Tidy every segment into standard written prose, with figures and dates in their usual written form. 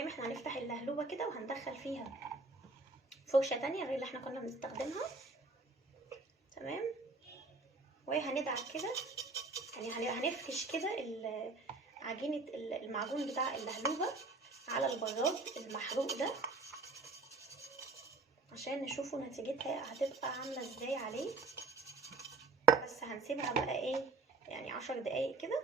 تمام. احنا هنفتح اللهلوبه كده وهندخل فيها فرشه تانية غير اللي احنا كنا بنستخدمها. تمام. وهندعك كده، يعني هنفكش كده عجينه المعجون بتاع اللهلوبه على البراد المحروق ده عشان نشوفوا نتيجتها هتبقى عامله ازاي عليه. بس هنسيبها بقى ايه يعني 10 دقايق كده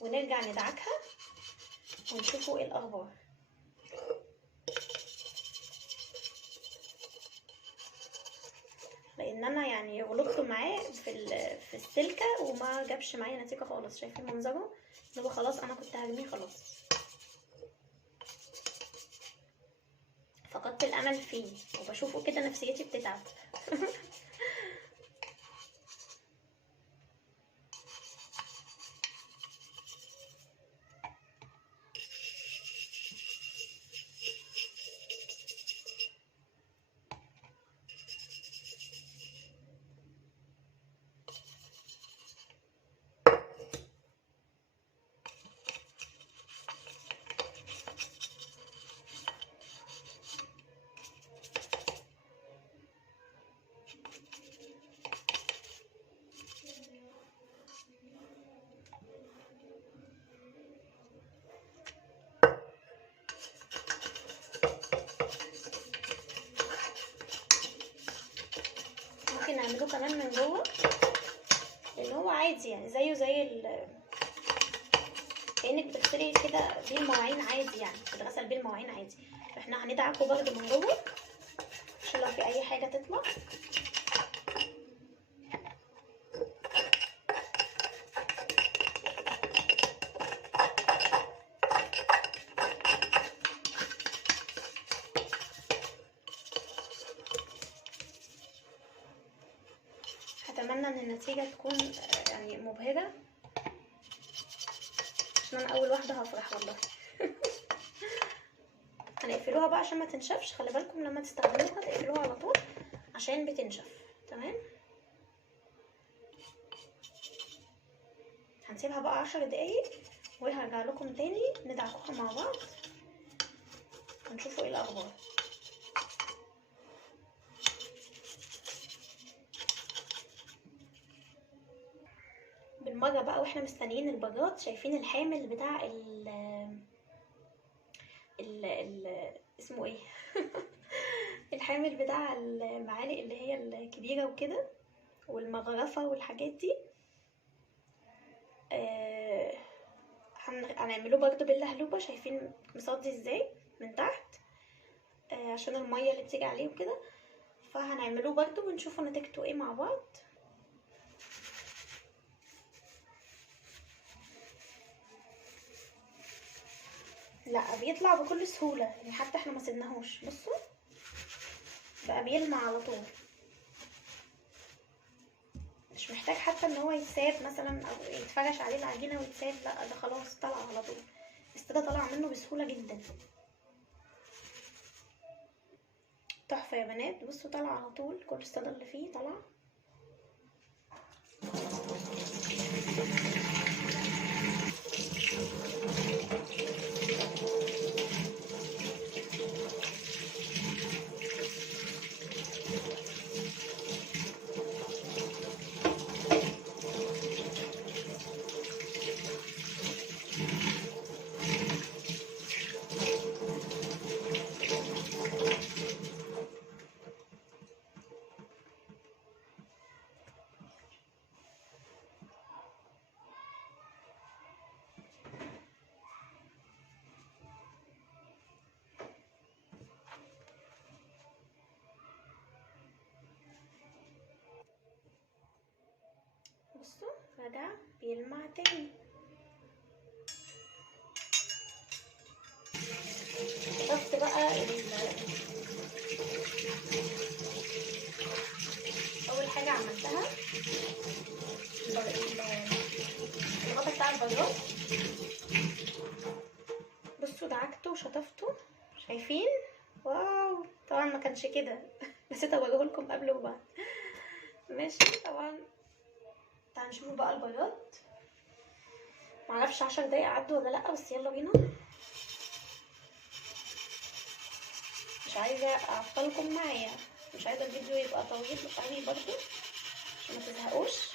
ونرجع ندعكها ونشوفوا ايه الاخبار. لان انا يعني غلطت معاه في السلكه وما جابش معايا نتيجه خالص. شايفين منظره اللي هو خلاص انا كنت هرميه خلاص، فقدت الامل فيه وبشوفه كده نفسيتي بتتعب. ممكن نعمله كمان من جوه لان هو عادي يعني زيه زي كأنك بتغسلي كده بيه المواعين عادي، يعني بتغسل بيه المواعين عادي. فاحنا هندعكه برده من جوه عشان لو في اي حاجه تطلع. اتمنى ان النتيجه تكون يعني مبهجه عشان انا اول واحده هفرح والله. هنقفلوها بقى عشان ما تنشفش. خلي بالكم لما تستخدموها تقفلوها على طول عشان بتنشف. تمام. هنسيبها بقى 10 دقايق وهرجع لكم تاني ندعكوها مع بعض ونشوفوا ايه الاخبار. بالمره بقى واحنا مستنيين البراد، شايفين الحامل بتاع اسمه ايه؟ الحامل بتاع المعالق اللي هي الكبيره وكده والمغرفه والحاجات دي. هنعمله برضه باللهلوبه. شايفين مصدي ازاي من تحت عشان الميه اللي بتيجي عليه وكده. فهنعمله برضه ونشوفوا نتيجته ايه مع بعض. لا بيطلع بكل سهوله يعني، حتى احنا ما سيبناهوش. بصوا بقى بيلمع على طول، مش محتاج حتى ان هو يتساب مثلا او يتفرش عليه العجينه ويتساب. لا ده خلاص طلع على طول. الصدى طلع منه بسهوله جدا. تحفه يا بنات. بصوا طلع على طول، كل الصدى اللي فيه طلع. بصوا رجع بيلمع تاني. ضفت بقى اول حاجه عملتها الغطا بتاع البياض. بصوا دعكته وشطفته. شايفين؟ واو. طبعا ما كانش كده. نسيت اوريه لكم قبل وبعد. ماشي. طبعا تعالوا نشوفوا بقى البياض معرفش 10 دقايق عدوا ولا لا، بس يلا بينا. مش عايزه اعطلكم معايا، مش عايزه الفيديو يبقى طويل قوي برضو عشان ما تزهقوش.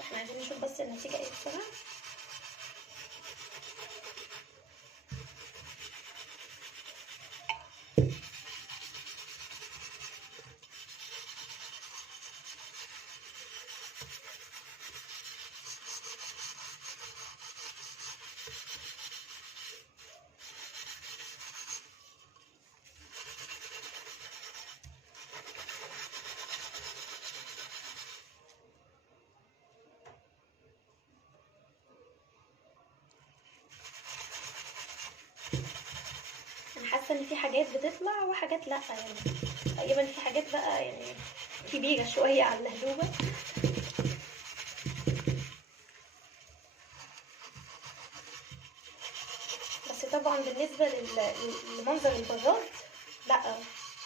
احنا عايزين نشوف بس النتيجه ايه بسرعه. انا حاسه ان في حاجات بتطلع وحاجات لا، يعني تقريبا في حاجات بقى يعني كبيره شويه على اللهلوبه. بس طبعا بالنسبه لمنظر البراد لا،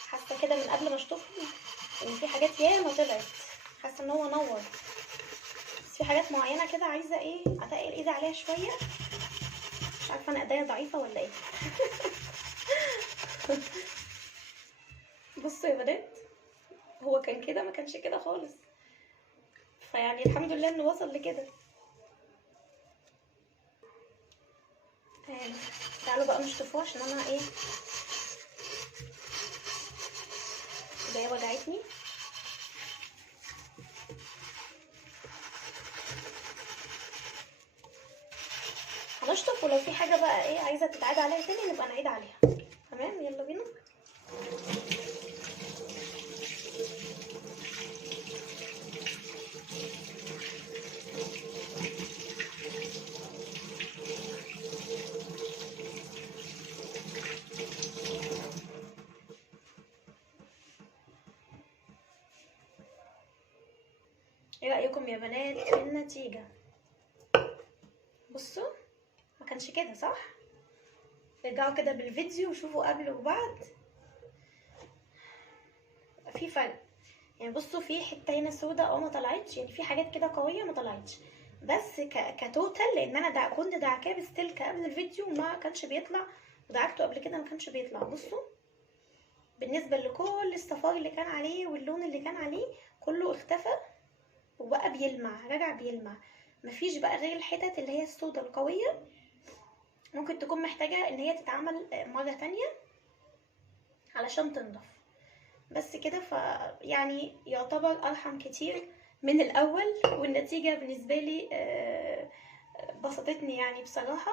حاسه كده من قبل ما اشطفه ان في حاجات ياما طلعت، حاسه ان هو نور. بس في حاجات معينه كده عايزه ايه اتقل ايدي عليها شويه، مش عارفه انا ايديا ضعيفه ولا ايه. بصوا يا بنات، هو كان كده ما كانش كده خالص، فيعني الحمد لله انه وصل لكده. تعالوا بقى نشطفوه عشان انا ايه ايديا وجعتني. هنشطف، ولو في حاجه بقى ايه عايزه تتعاد عليها تاني نبقى نعيد عليها. تمام، يلا بينا. ايه رايكم يا بنات في النتيجه؟ بصوا ما كانش كده صح؟ ارجعوا كده بالفيديو وشوفوا قبل وبعد، في فرق. يعني بصوا في حته هنا سودا ما طلعتش، يعني في حاجات كده قويه ما طلعتش، بس كتوتال، لان انا كنت دعكاه بستيلك قبل الفيديو وما كانش بيطلع، ودعكته قبل كده ما كانش بيطلع. بصوا بالنسبه لكل الصفار اللي كان عليه واللون اللي كان عليه كله اختفى وبقى بيلمع، رجع بيلمع. مفيش بقى غير الحتت اللي هي السودا القويه ممكن تكون محتاجه ان هي تتعمل مره تانية علشان تنضف. بس كده يعني يعتبر ارحم كتير من الاول، والنتيجه بالنسبه لي بسطتني يعني بصراحه.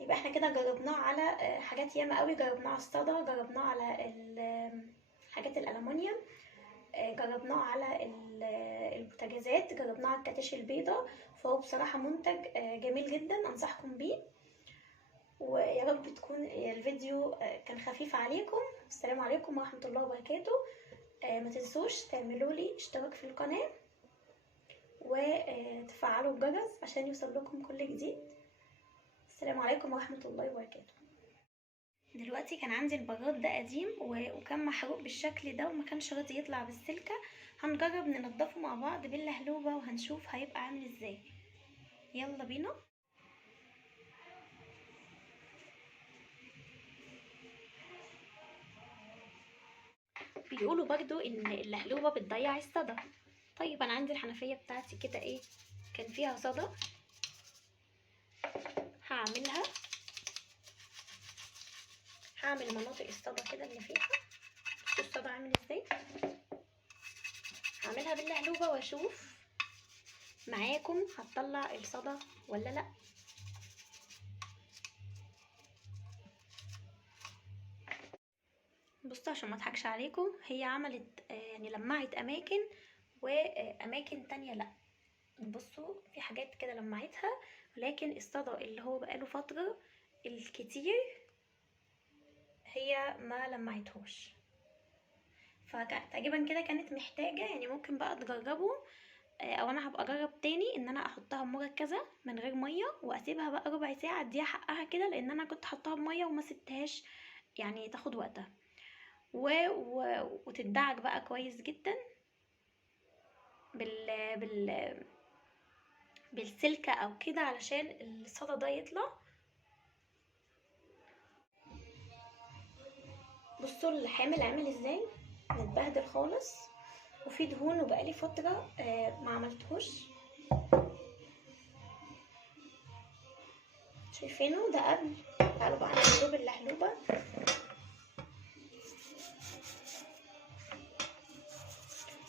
يبقى احنا كده جربناه على حاجات ياما قوي، جربناه على الصدى، جربناه على حاجات الالومنيوم، جربناه على البوتاجازات، جربناه على الكاتش البيضاء. فهو بصراحه منتج جميل جدا، انصحكم بيه. ويا رب تكون الفيديو كان خفيف عليكم. السلام عليكم ورحمه الله وبركاته. ما تنسوش تعملوا لي اشتراك في القناه وتفعلوا الجرس عشان يوصل لكم كل جديد. السلام عليكم ورحمه الله وبركاته. دلوقتي كان عندي البراد ده قديم وكان محروق بالشكل ده وما كانش راضي يطلع بالسلكه. هنجرب ننضفه مع بعض باللهلوبه وهنشوف هيبقى عامل ازاي. يلا بينا. بيقولوا برضو ان اللهلوبه بتضيع الصدى. طيب انا عندي الحنفيه بتاعتي كده ايه كان فيها صدى، هعمل مناطق الصدى كده اللي فيها. بصوا الصدى عامل ازاي. هعملها باللهلوبه واشوف معاكم هتطلع الصدى ولا لا. بصوا عشان ما اضحكش عليكم، هي عملت يعني لمعت اماكن واماكن تانية لا. بصوا في حاجات كده لمعتها، ولكن الصدى اللي هو بقاله فترة الكتير هي ما لمعتهوش. فتقريبا كده كانت محتاجة، يعني ممكن بقى تجربوا او انا هبقى اجرب تاني ان انا احطها مركزة من غير مية واسيبها بقى ربع ساعة اديها حقها كده، لان انا كنت حطها بمية وما سبتهاش يعني تاخد وقتها وتدعك بقى كويس جدا بالسلكة او كده علشان الصدى ده يطلع. بصوا الحامل عامل ازاي، متبهدل خالص وفي دهون، وبقالي فترة ما عملتهوش. شايفينه ده قبل. تعالوا بقى نعمله باللهلوبة.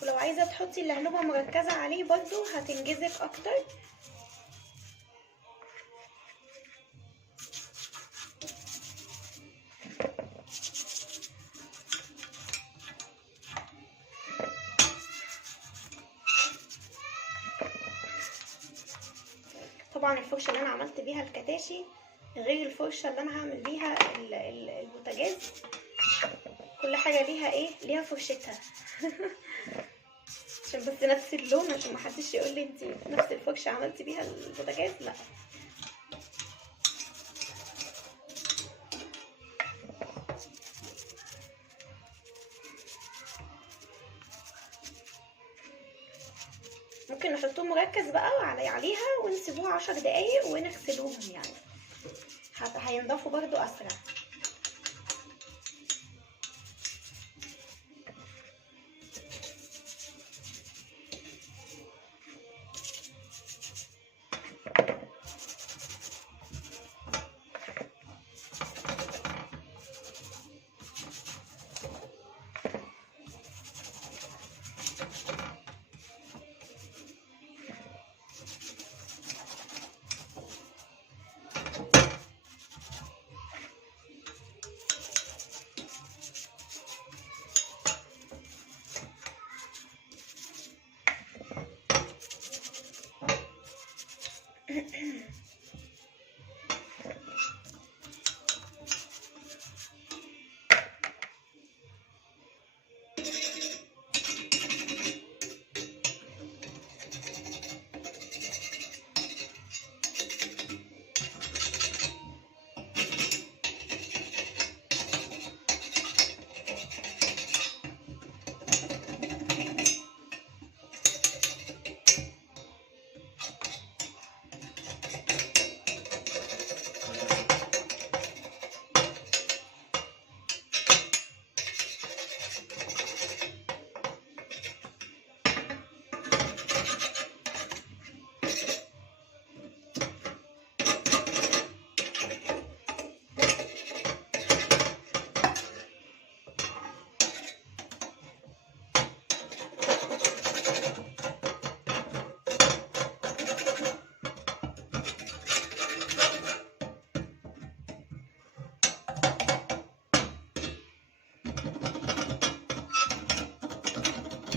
ولو عايزة تحطي اللهلوبة مركزة عليه برضو هتنجزك اكتر. طبعا الفرشة اللي انا عملت بيها الكتاشي غير الفرشة اللي انا هعمل بيها البوتاجاز. كل حاجة ليها ايه، ليها فرشتها. عشان بس نفس اللون، عشان محدش يقول لي انتي نفس الفرشة عملتي بيها البوتاجاز، لا. ممكن نحطهم مركز بقى عليها ونسيبوها 10 دقايق ونغسلوهم، يعني هينضفوا برضو اسرع.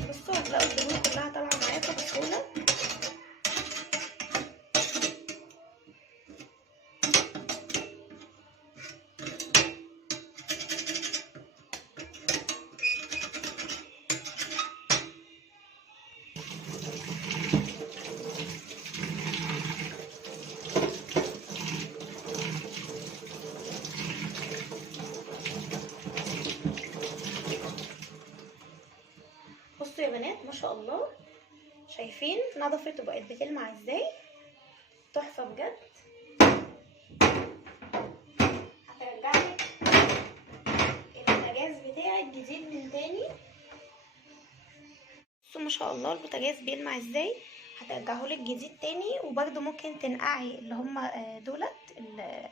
بصوا هتلاقوا الدهون كلها طالعه معاكم بسهوله. بصوا يا بنات ما شاء الله، شايفين نضفت وبقت بتلمع ازاي، تحفه بجد. هترجعلك البوتاجاز بتاعك جديد من تاني. بصوا ما شاء الله البوتاجاز بيلمع ازاي، هترجعهولك جديد تاني. وبرده ممكن تنقعي اللي هما دولت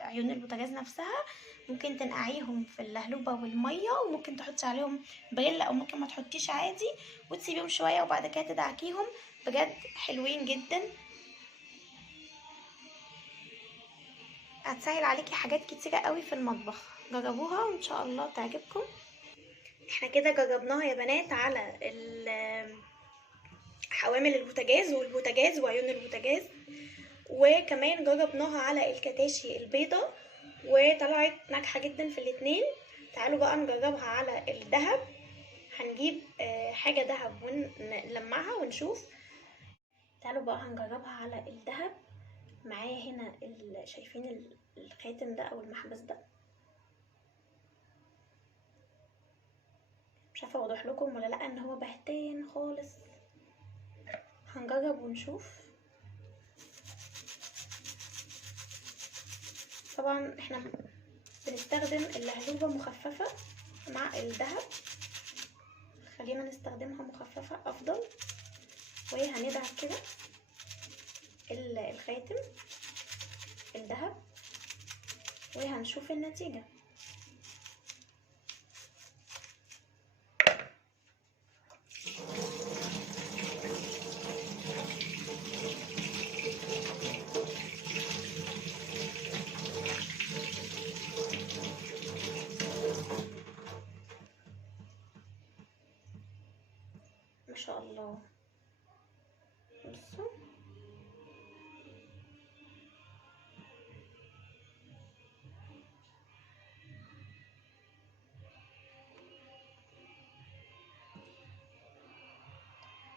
عيون البوتاجاز نفسها، ممكن تنقعيهم في اللهلوبه والميه، وممكن تحطي عليهم بريل او ممكن ما تحطيش عادي، وتسيبيهم شويه وبعد كده تدعكيهم. بجد حلوين جدا، هتسهل عليكي حاجات كتيره قوي في المطبخ. جربوها وان شاء الله تعجبكم. احنا كده جربناها يا بنات على حوامل البوتاجاز والبوتاجاز وعيون البوتاجاز، وكمان جربناها على الكتاشي البيضة وطلعت ناجحة جدا في الاتنين. تعالوا بقى نجربها على الدهب. هنجيب حاجة دهب ونلمعها ونشوف. تعالوا بقى هنجربها على الدهب. معايا هنا شايفين الخاتم ده او المحبس ده، مش عارفه اوضح لكم ولا لا ان هو بهتان خالص. هنجرب ونشوف. طبعا احنا بنستخدم اللهلوبة مخففة مع الدهب، خلينا نستخدمها مخففة افضل. وهندعك كده الخاتم الدهب وهنشوف النتيجة. ما شاء الله، بصوا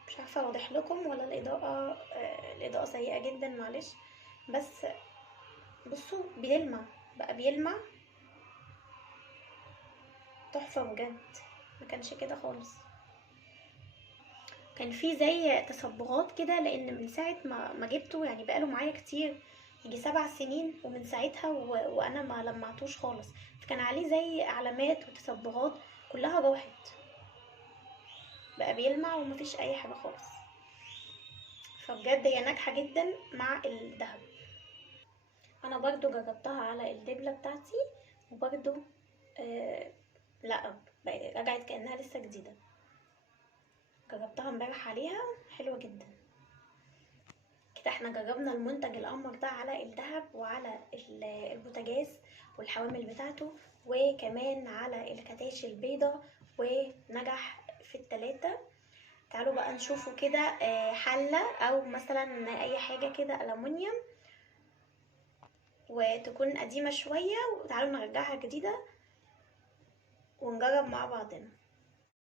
مش عارفه اوضح لكم ولا الاضاءه الاضاءه سيئه جدا، معلش. بس بصوا بيلمع بقى، بيلمع تحفه بجد، ما كانش كده خالص. كان في زي تصبغات كده، لان من ساعه ما جبته يعني بقاله معايا كتير، يجي 7 سنين، ومن ساعتها وانا ما لمعتوش خالص، فكان عليه زي علامات وتصبغات كلها راحت، بقى بيلمع ومفيش اي حاجه خالص. فبجد هي ناجحه جدا مع الذهب. انا برضو جربتها على الدبله بتاعتي، وبرضو لا رجعت كانها لسه جديده. جربتها امبارح عليها، حلوه جدا. كده احنا جربنا المنتج القمر ده على الذهب وعلى البوتاجاز والحوامل بتاعته، وكمان على الكتاش البيضة، ونجح في التلاتة. تعالوا بقى نشوفوا كده حلة او مثلا اي حاجة كده ألمونيوم وتكون قديمة شوية، وتعالوا نرجعها جديدة ونجرب مع بعضنا.